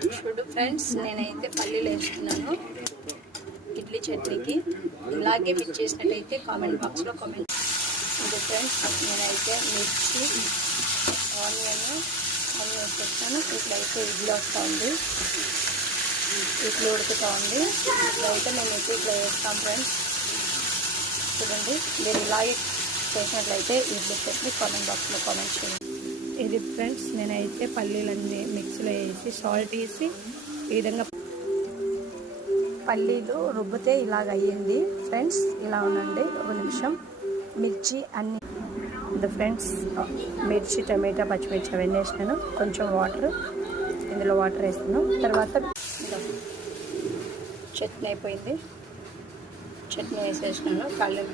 చూడు ఫ్రెండ్స్, నేనైతే పల్లీలు వేస్తున్నాను ఇడ్లీ చట్నీకి. ఇలాగే మీరు చేసినట్టయితే కామెంట్ బాక్స్లో కామెంట్. ఇది ఫ్రెండ్స్, నేనైతే మిర్చి ఆనియన్ వేసేస్తాను. ఇట్లయితే ఇడ్లీ వస్తూ ఉంది, ఇడ్లీ ఉడుకుతూ ఉంది. ఇట్లయితే నేనైతే ఇట్లా వేస్తాను ఫ్రెండ్స్. చూడండి, మీరు ఇలాగే చేసినట్లయితే ఇడ్లీ చట్నీ కామెంట్ బాక్స్లో కామెంట్ చేయండి. ఇది ఫ్రెండ్స్, నేనైతే పల్లీలన్నీ మిక్సీలో వేసి సాల్ట్ వేసి ఈ విధంగా పల్లీలు రుబ్బితే ఇలాగ అయ్యింది ఫ్రెండ్స్. ఇలా ఉండండి, ఒక నిమిషం. మిర్చి అన్ని ఫ్రెండ్స్, మిర్చి టమాటా పచ్చిమిర్చి అవన్నీ వేసినాను. కొంచెం వాటర్, ఇందులో వాటర్ వేస్తున్నాను. తర్వాత చట్నీ అయిపోయింది, చట్నీ వేసేసినాను. పల్లె